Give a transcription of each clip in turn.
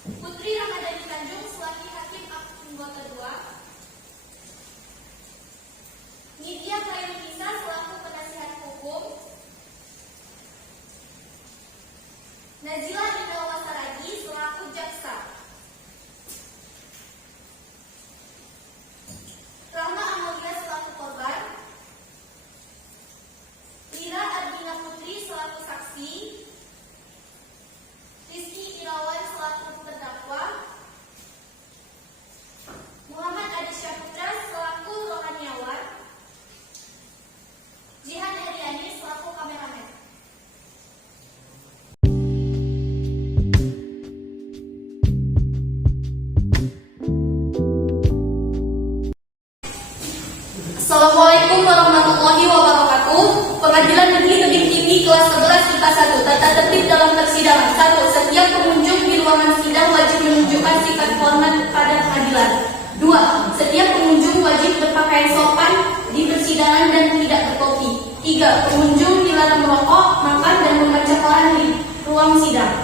Putri Ramadhani Tanjung selaku Hakim Anggota 2, Nidya Khairunisa selaku Penasihat Hukum, Nazila Indah Saragi selaku Jaksa, Rahma Amalia selaku korban, Lira Ardina Putri selaku saksi, Rizky Irawan selaku terdakwa, Muhammad Adi Syahputra selaku rohaniawan, Jihan Heriani selaku kameramen. Assalamualaikum warahmatullahi wabarakatuh. Pengadilan Negeri Tebing Tinggi kelas 11 IPA 1. Tata tertib dalam persidangan. 1. Setiap pengunjung di ruangan sidang wajib menunjukkan sikap hormat kepada pengadilan. 2. Setiap pengunjung wajib berpakaian sopan di persidangan dan tidak bertopi. 3. Pengunjung dilarang merokok, makan dan membaca koran di ruang sidang.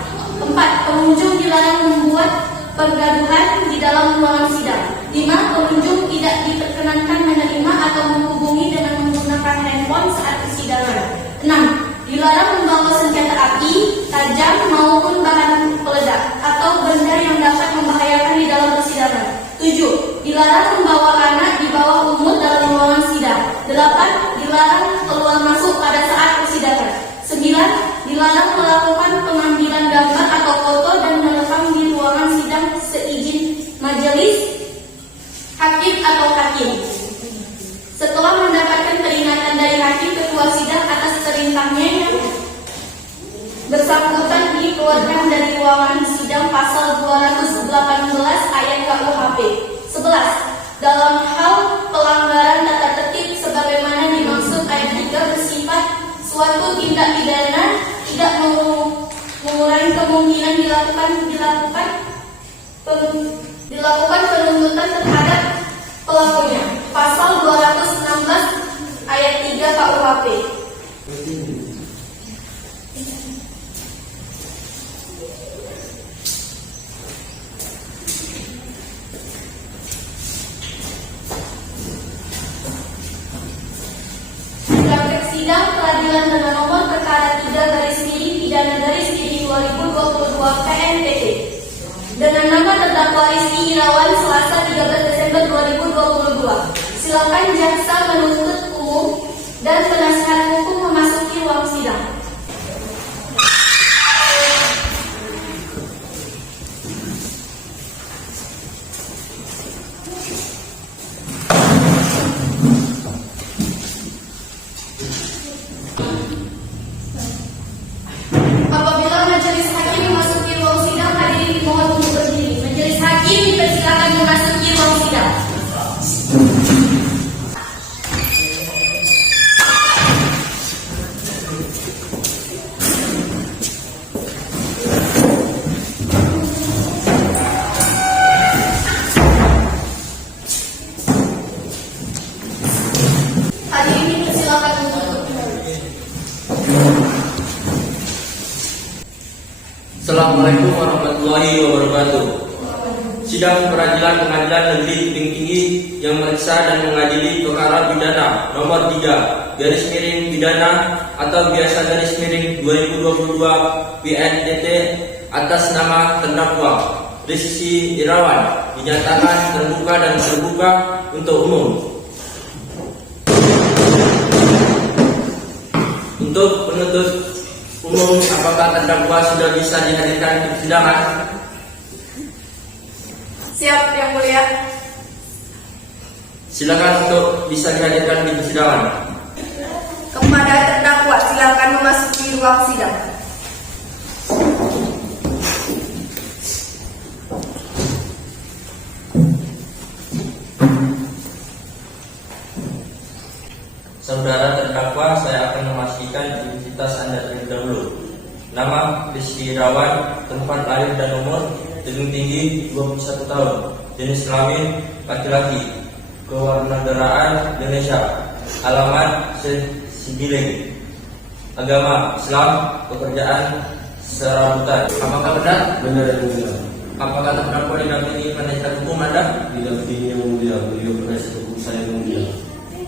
4. Pengunjung dilarang membuat pergaduhan di dalam ruangan sidang. 5. Pengunjung tidak diperkenankan menerima atau menghubungi dengan menggunakan handphone saat persidangan. 6. Dilarang membawa senjata api, tajam maupun bahan peledak atau benda yang dapat membahayakan di dalam persidangan. 7. Dilarang membawa anak di bawah umur dalam ruangan sidang. 8. Dilarang keluar masuk pada saat persidangan. 9. Dilarang melakukan pengambilan gambar atau foto dan merekam di ruangan sidang seizin majelis hakim atau hakim. Setelah mendapatkan peringatan dari hakim, ketua sidang atas perintahnya yang bersangkutan dikeluarkan dari ruangan sidang pasal 218 ayat KUHP. 11. Dalam hal pelanggaran tata tertib sebagaimana dimaksud ayat 3 bersifat suatu tindak pidana tidak mengurangi kemungkinan dilakukan penuntutan terhadap pelakunya. Pasal 216 ayat 3 KUHP. Praktek sidang peradilan dengan nomor perkara 3/2022 PNPT dengan nama terdakwa Rizky Irawan Selasa 13 Desember 2022. Silakan jaksa penuntut umum dan penasihat hukum memasuki ruang sidang. Apabila majelis hakim memasuki ruang sidang, hadirin dimohon untuk berdiri. Majelis hakim dipersilakan memasuki ruang sidang. Hadirin dipersilakan untuk Assalamualaikum warahmatullahi wabarakatuh. Sidang Peradilan Pengadilan Negeri Tebing Tinggi yang memeriksa dan mengadili perkara pidana nomor 3 pidana atau biasa 2022 PNPT atas nama terdakwa Rizky Irawan dinyatakan terbuka dan terbuka untuk umum. Untuk penuntut umum, apakah terdakwa sudah bisa dihadirkan di persidangan? Siap, Yang Mulia. Silakan untuk bisa dihadirkan di persidangan. Kepada terdakwa, silakan memasuki ruang sidang. Saudara terdakwa, saya akan memastikan identitas Anda terlebih dahulu. Nama Rizky Irawan, tempat lahir dan umur Tebing Tinggi 21 tahun, jenis kelamin laki-laki, kewarganegaraan Indonesia, alamat Sigiling, agama Islam, pekerjaan serabutan. Apakah benar? Benar. Apakah terdakwa didampingi penasihat hukum Anda? Didampingi yang mulia, beliau penasihat hukum saya yang mulia.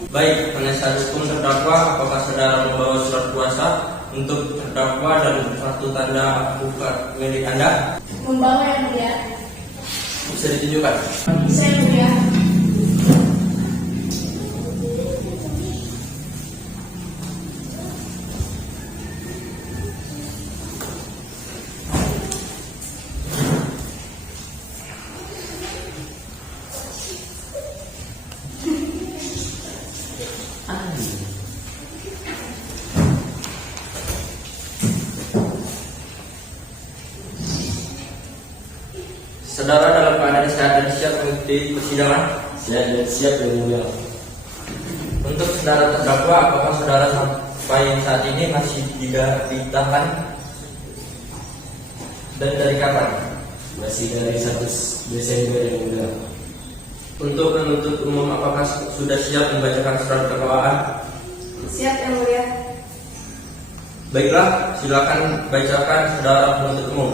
Baik, penasihat hukum terdakwa, apakah saudara membawa surat kuasa untuk terdakwa dan kartu tanda buka milik Anda? Membawa yang mulia. Bisa ditunjukkan. Bisa yang mulia. Saudara dalam keadaan sehat dan siap mengikuti persidangan? Siap yang mulia. Untuk saudara terdakwa, apakah saudara sampai saat ini masih tidak ditahan? Dan dari kapan? Masih dari 1 Desember yang mulia. Untuk penuntut umum, apakah sudah siap membacakan surat dakwaan? Siap yang mulia. Baiklah, silakan bacakan saudara penuntut umum.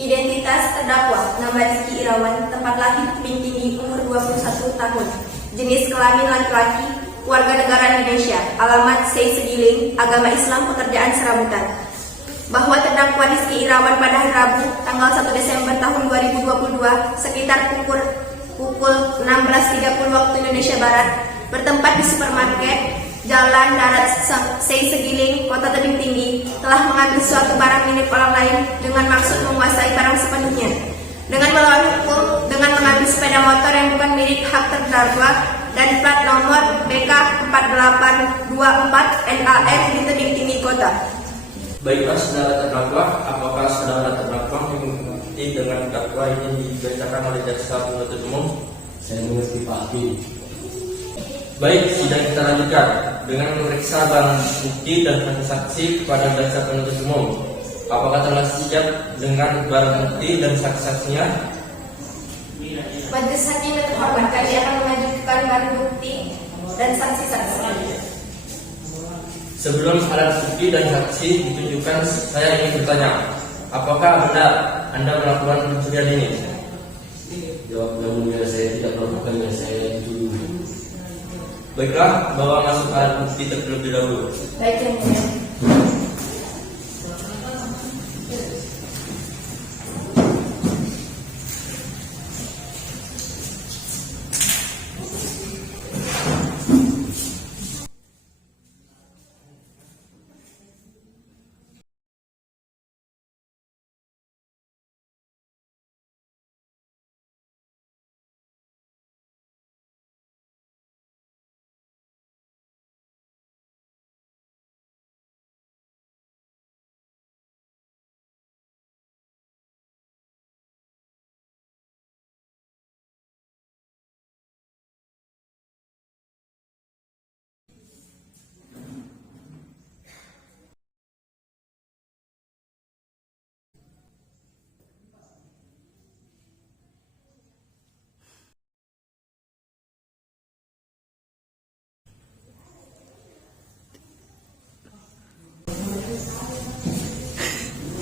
Identitas terdakwa, nama Rizky Irawan, tempat lahir Tebing Tinggi, umur 21 tahun, jenis kelamin laki-laki, warga negara Indonesia, alamat Sei Segiling, agama Islam, pekerjaan serabutan. Bahwa terdakwa Rizky Irawan pada hari Rabu, tanggal 1 Desember tahun 2022, sekitar pukul 16.30 waktu Indonesia Barat, bertempat di supermarket Jalan Darat Sei Segiling, Kota Tebing Tinggi, telah mengambil suatu barang milik orang lain dengan maksud menguasai barang sepenuhnya. Dengan melawan hukum, dengan mengambil sepeda motor yang bukan milik hak terdakwa dan plat nomor BK 4824 NAF di Tebing Tinggi Kota. Baiklah, saudara terdakwa, apakah saudara terdakwa mengikuti dengan dakwa ini dibacakan oleh jaksa penuntut umum? Saya mengerti Pak Hakim. Baik, sidang kita lanjutkan dengan memeriksa barang bukti dan saksi-saksi kepada jaksa penuntut umum. Apakah telah siap dengan barang bukti dan saksi-saksinya? Majelis Hakim yang terhormat, kami akan mengajukan barang bukti dan saksi-saksi. Sebelum alat bukti dan saksi ditunjukkan, saya ingin bertanya, apakah benar Anda melakukan pencurian ini? Jawab yang mulia, saya tidak melakukannya, saya dituduh. Baiklah, bawa masuk alat bukti terlebih dahulu. Baik yang mulia.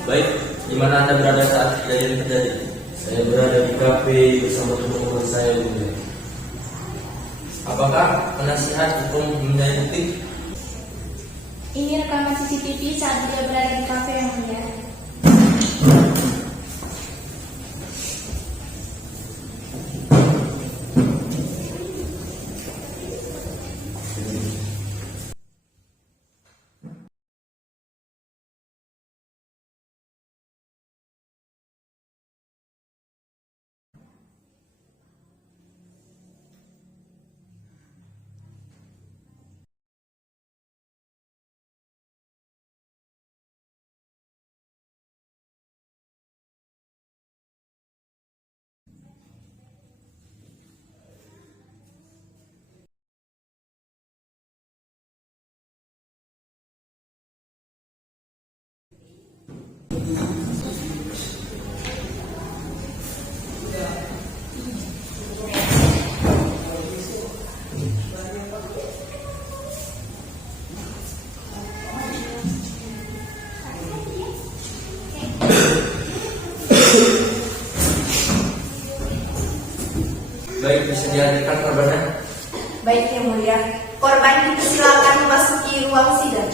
Baik, di mana Anda berada saat kejadian terjadi? Saya berada di kafe bersama teman-teman saya yang mulia. Apakah penasihat hukum mempunyai bukti? Ini rekaman CCTV saat dia berada di kafe yang mulia. Baik, bisa dihadirkan korbannya. Baik Yang Mulia, korban dipersilakan memasuki ruang sidang.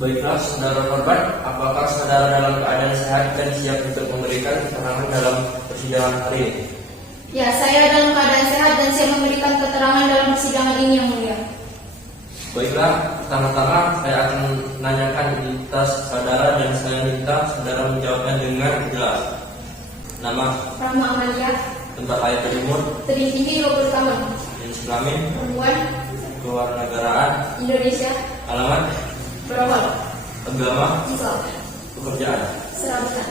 Baiklah, saudara korban, apakah saudara dalam keadaan sehat dan siap untuk memberikan keterangan dalam persidangan hari ini? Ya, saya dalam keadaan sehat dan siap memberikan keterangan dalam persidangan ini Yang Mulia. Baiklah, pertama-tama saya akan menanyakan identitas saudara dan saya minta saudara menjawabnya dengan jelas. Nama, Rahma Amalia, tempat lahir dan umur, tebing tinggi 20 tahun, jenis kelamin, perempuan, kewarganegaraan, Indonesia, alamat, berawal, agama, Islam, pekerjaan. serabutan.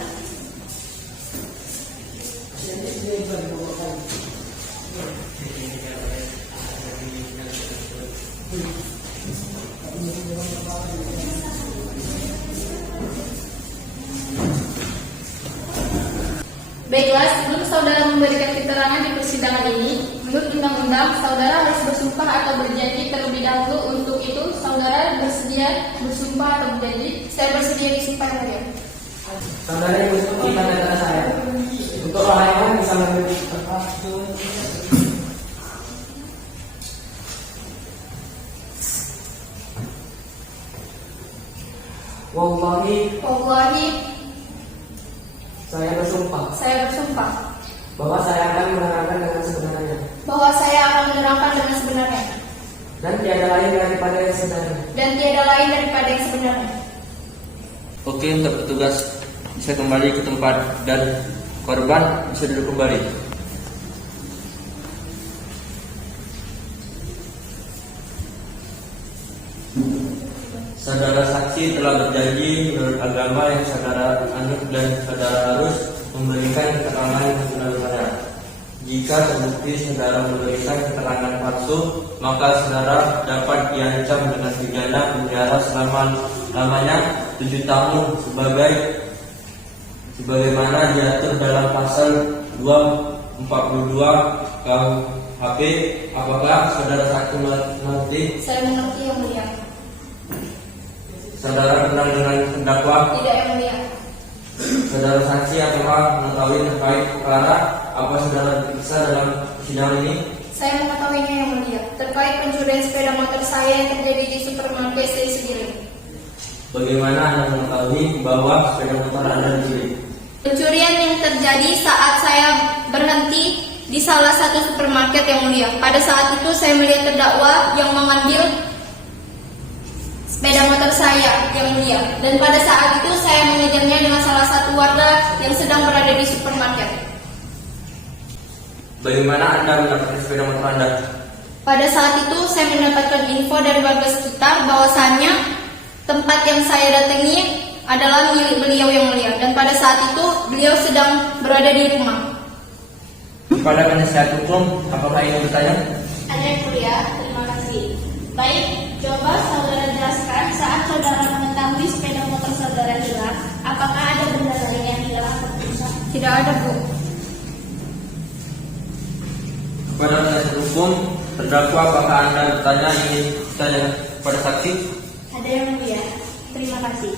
Baiklah, sebelum saudara memberikan keterangan di persidangan ini, menurut undang-undang, saudara harus bersumpah atau berjanji terlebih dahulu. Untuk itu, saudara bersedia bersumpah atau berjanji? Saya bersedia disumpah, Yang Mulia. Saudara yang bersumpah di tanda tangan saya. Untuk layanan bisa memberi Wallahi, saya bersumpah saya bersumpah bahwa saya akan menerangkan dengan sebenarnya bahwa saya akan menerangkan dengan sebenarnya dan tiada lain daripada yang sebenarnya. dan tiada lain daripada yang sebenarnya. Oke, untuk petugas bisa kembali ke tempat dan korban bisa duduk kembali. Saudara saksi telah berjanji menurut agama yang saudara anut dan saudara harus memberikan keterangan yang sebenarnya. Jika terbukti saudara memberikan keterangan palsu, maka saudara dapat diancam dengan pidana penjara selama-lamanya 7 tahun sebagaimana diatur dalam pasal 242 KUHP. Apakah saudara saksi mengerti? Saya mengerti, Yang Mulia. Saudara kenal dengan terdakwa? Tidak, Yang Mulia. Saudara saksi apakah mengetahui terkait perkara apa saudara diperiksa dalam sidang ini? Saya mengetahuinya, Yang Mulia, terkait pencurian sepeda motor saya yang terjadi di supermarket Sri Sudirman. Bagaimana Anda mengetahui bahwa sepeda motor Anda dicuri? Pencurian yang terjadi saat saya berhenti di salah satu supermarket, Yang Mulia. Pada saat itu saya melihat terdakwa yang mengambil sepeda motor saya, Yang Mulia. Dan pada saat itu saya mengejarnya dengan salah satu warga yang sedang berada di supermarket. Bagaimana Anda mendapatkan sepeda motor Anda? Pada saat itu saya mendapatkan info dari warga sekitar bahwasannya tempat yang saya datangi adalah milik beliau, Yang Mulia. Dan pada saat itu beliau sedang berada di rumah. Kepada penasihat hukum, apakah ingin bertanya? Ada, Yang Mulia, terima kasih. Baik, coba saudara jelaskan saat saudara mengetahui sepeda motor saudara hilang, apakah ada benda lain yang hilang atau rusak? Tidak ada, Bu. Kepada penasihat hukum, terdakwa apakah Anda bertanya ingin bertanya kepada saksi? Ada, Yang Mulia, terima kasih.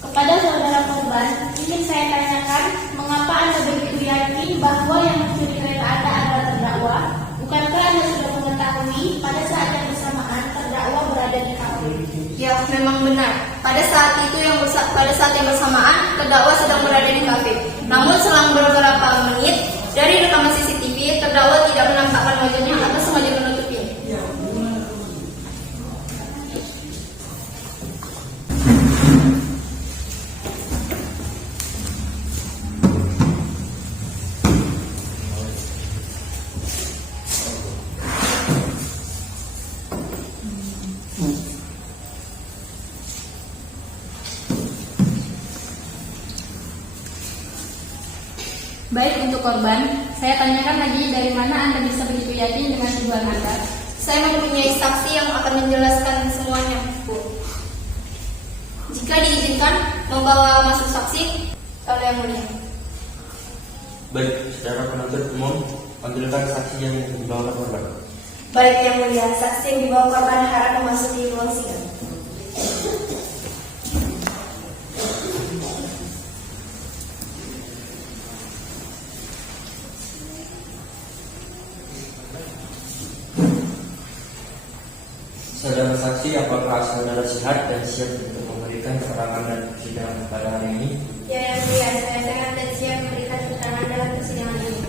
Kepada saudara korban, ingin saya tanyakan, mengapa Anda begitu yakin bahwa yang mencuri kereta Anda adalah terdakwa? Bukankah Anda sudah mengetahui pada saat yang bersamaan terdakwa berada di kafe? Ya, memang benar. Pada saat yang bersamaan terdakwa sedang berada di kafe. Namun selang beberapa menit dari rekaman CCTV, terdakwa tidak menampakkan wajahnya atau sengaja menutupnya. Baik, untuk korban, saya tanyakan lagi dari mana Anda bisa begitu yakin dengan tuduhan Anda? Saya mempunyai saksi yang akan menjelaskan semuanya, Bu. Jika diizinkan membawa masuk saksi, oleh Yang Mulia. Baik, saudara penuntut umum, panggilkan saksi yang dibawa korban. Baik, Yang Mulia, saksi yang dibawa korban harap memasuki ruang sidang. Saudara saksi, apakah saudara sehat dan siap untuk memberikan keterangan dan persidangan pada hari ini? Ya, yang mulia, saya sehat dan siap memberikan keterangan dalam persidangan ini.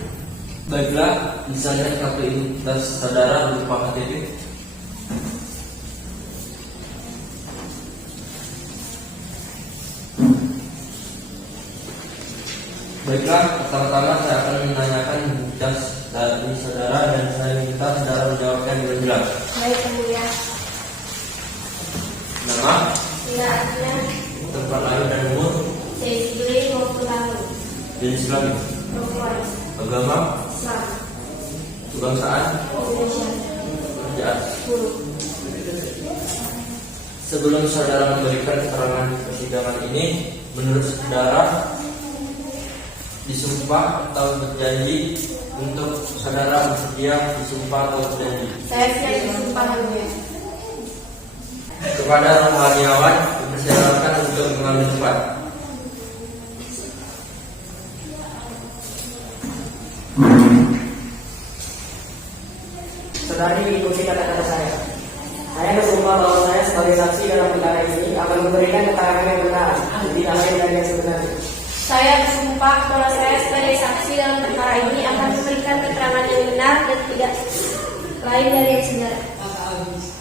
Baiklah, bisa lihat kartu identitas saudara berupa KTP. Baiklah, pertama-tama saya akan menanyakan identitas dari saudara dan saya minta saudara menjawabkan dengan jelas. Baik, yang mulia. Nama, Ya, artinya tempat lahir dan umur, saya Juli 20 tahun. jenis kelamin, Perempuan, agama, Islam, kebangsaan, Indonesia, pekerjaan. guru. Sebelum saudara memberikan keterangan persidangan ini, menurut saudara disumpah atau berjanji untuk saudara bersedia disumpah atau berjanji? Saya siap disumpah, yang mulia. Kepada rohaniawan dipersilakan untuk mengambil tempat. Saudari ikuti kata-kata saya. Saya bersumpah bahwa saya sebagai saksi dalam perkara ini akan memberikan keterangan yang benar, tidak lain dari yang sebenarnya. Saya bersumpah bahwa saya sebagai saksi dalam perkara ini akan memberikan keterangan yang benar dan tidak lain dari yang sebenarnya.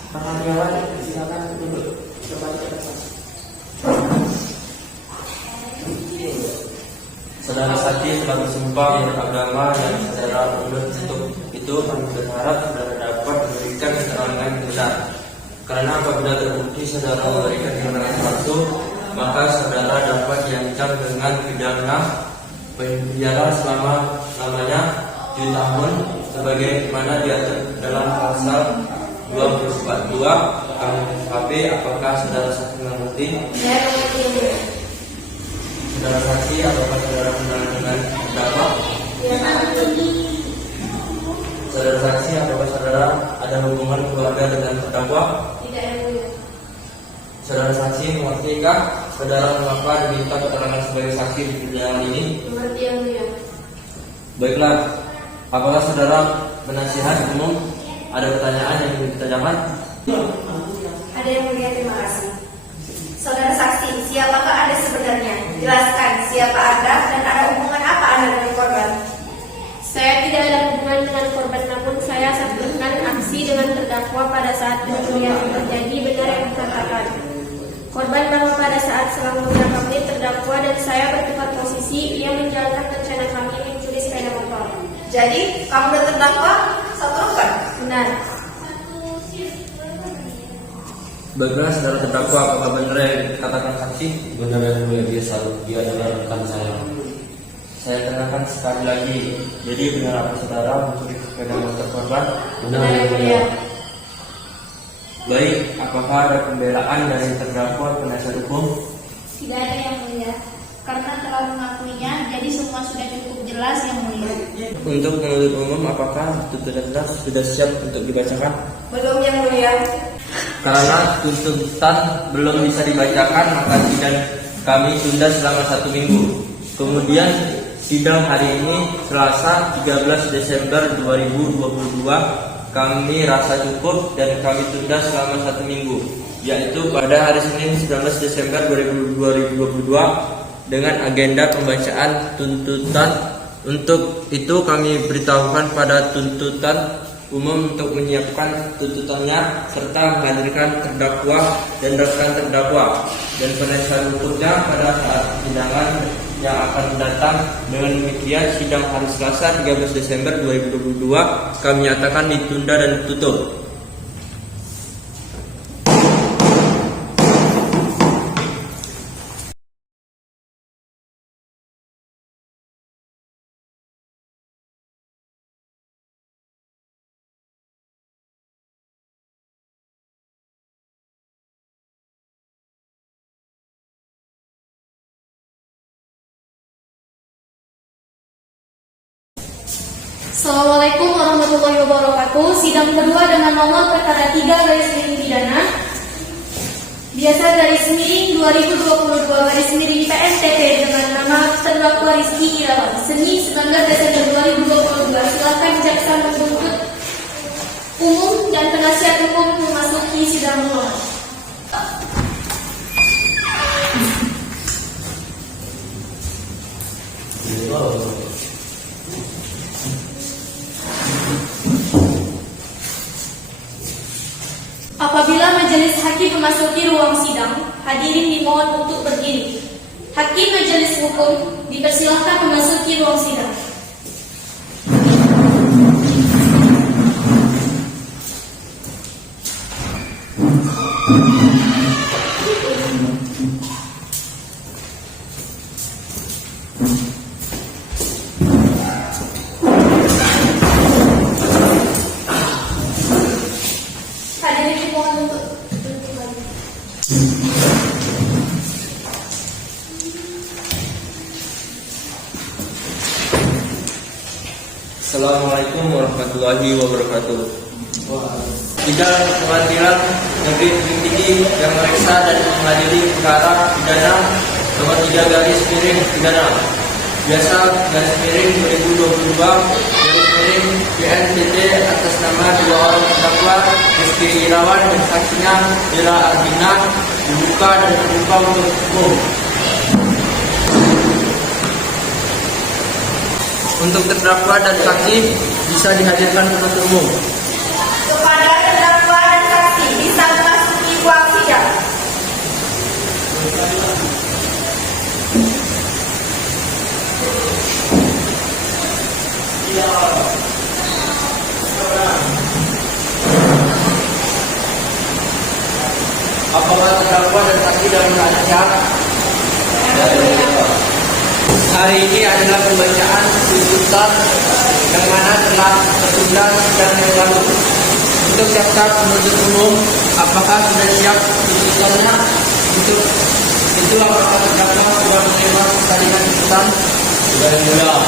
Rohaniawan, silakan duduk. Coba kita saksi. Saudara saksi telah bersumpah menurut agama yang saudara menurut untuk itu kami berharap saudara dapat memberikan keterangan yang benar. Karena apabila terbukti saudara memberikan keterangan palsu, maka saudara dapat diancam dengan pidana penjara selama lamanya 7 tahun sebagaimana diatur dalam pasal 242 KUHP. Apakah saudara saksi mengerti? Saya mengerti, yang mulia. Saudara saksi, apakah saudara kenal dengan terdakwa? Ya, mengerti. Saudara saksi, apakah saudara ada hubungan keluarga dengan terdakwa? Tidak, yang mulia. Saudara saksi, mengertikah saudara mengapa diminta keterangan sebagai saksi di persidangan ini? Mengerti, yang mulia. Baiklah, apakah saudara penasihat umum ada pertanyaan yang ingin ditanyakan? Ada, yang mulia, terima kasih. Saudara saksi, siapakah Anda sebenarnya? Jelaskan siapa Anda dan ada hubungan apa Anda dengan korban? Saya tidak ada hubungan dengan korban, namun saya saksikan aksi dengan terdakwa pada saat pencurian yang terjadi benar yang dikatakan. Korban bahwa pada saat selanjutnya kami terdakwa dan saya bertukar posisi, ia menjalankan rencana kami mencuri sepeda motor. Jadi, kamu dan terdakwa satu kan? Benar. Baiklah, saudara terdakwa, apakah benar yang dikatakan saksi? Benar yang mulia, dia adalah rekan saya. Saya tanyakan sekali lagi, jadi benar apa saudara mencuri sepeda motor korban? Benar yang mulia. Baik, apakah ada pembelaan dari terdakwa penasihat hukum? Tidak ada, yang mulia. Karena telah mengakuinya, jadi semua sudah cukup jelas, yang mulia. Untuk penuntut umum, apakah tuntutan sudah siap untuk dibacakan? Belum, yang mulia. Karena tuntutan belum bisa dibacakan, maka sidang kami tunda selama 1 minggu. Kemudian sidang hari ini Selasa 13 Desember 2022 kami rasa cukup dan kami tunda selama 1 minggu, yaitu pada hari Senin 19 Desember 2022 dengan agenda pembacaan tuntutan. Untuk itu kami beritahukan pada tuntutan umum untuk menyiapkan tuntutannya serta menghadirkan terdakwa dan rekan terdakwa dan penasihat hukumnya pada saat persidangan yang akan datang. Dengan demikian sidang hari Selasa 13 Desember 2022 kami nyatakan ditunda dan tutup. Assalamualaikum warahmatullahi wabarakatuh. Sidang kedua dengan nomor perkara 3 garis miring pidana biasa garis miring 2022 garis miring PNTP dengan nama terdakwa Rizky Irawan, Senin 19 Desember 2022. Silakan jaksa penuntut umum dan penasihat hukum memasuki memasuki sidang ruangan. Apabila majelis hakim memasuki ruang sidang, hadirin dimohon untuk berdiri. Hakim majelis hukum dipersilakan memasuki ruang sidang. Hadirin dimohon untuk duduk kembali. Assalamualaikum warahmatullahi wabarakatuh. Sidang Pengadilan Negeri Tebing Tinggi yang memeriksa dan mengadili perkara pidana nomor 3 garis miring pidana biasa garis miring 2022 garis miring PNPT atas nama dua orang terdakwa Rizky Irawan dan saksinya Ira Ardina dibuka dan terbuka untuk umum. Untuk terdakwa dan saksi bisa dihadirkan penuntut umum. Kepada terdakwa dan saksi bisa memasuki ruang sidang. Apakah terdakwa dan saksi dalam keadaan sehat? Hari ini adalah pembacaan tuntutan yang mana telah tertunda sidang yang lalu. Untuk jaksa penuntut umum, apakah sudah siap tuntutannya? Itu apakah terdakwa sudah menerima persalinan tuntutan? Sudah.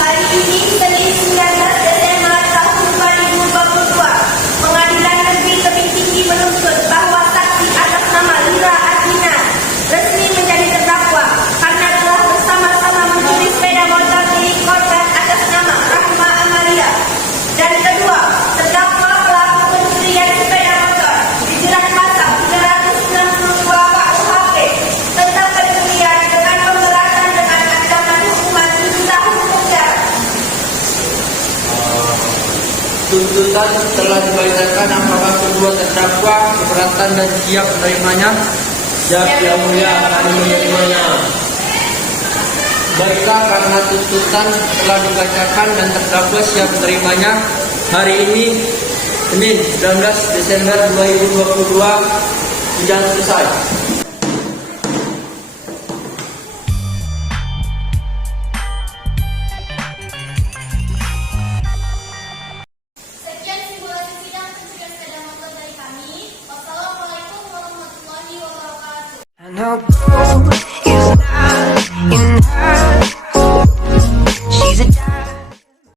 Hari ini Senin 19 Desember tahun 2022, Pengadilan Negeri Tebing Tinggi menuntut bahwa saksi atas nama Ira Ardina resmi menjadi terdakwa karena telah bersama-sama mencuri sepeda motor milik korban atas nama Rahma Amalia. Dan kedua, terdakwa pelaku pencurian sepeda motor dijerat pasal 362 KUHP tentang pencurian dengan pemberatan dengan ancaman hukuman 7 tahun penjara. Tuntutan telah dibacakan, apakah kedua terdakwa keberatan dan siap menerimanya? Siap yang mulia, kami menerimanya. Baiklah, karena tuntutan telah dibacakan dan terdakwa siap menerimanya, hari ini Senin 19 Desember 2022 sidang selesai. Sekian simulasi sidang pencurian sepeda motor dari kami. Wassalamualaikum warahmatullahi wabarakatuh. I know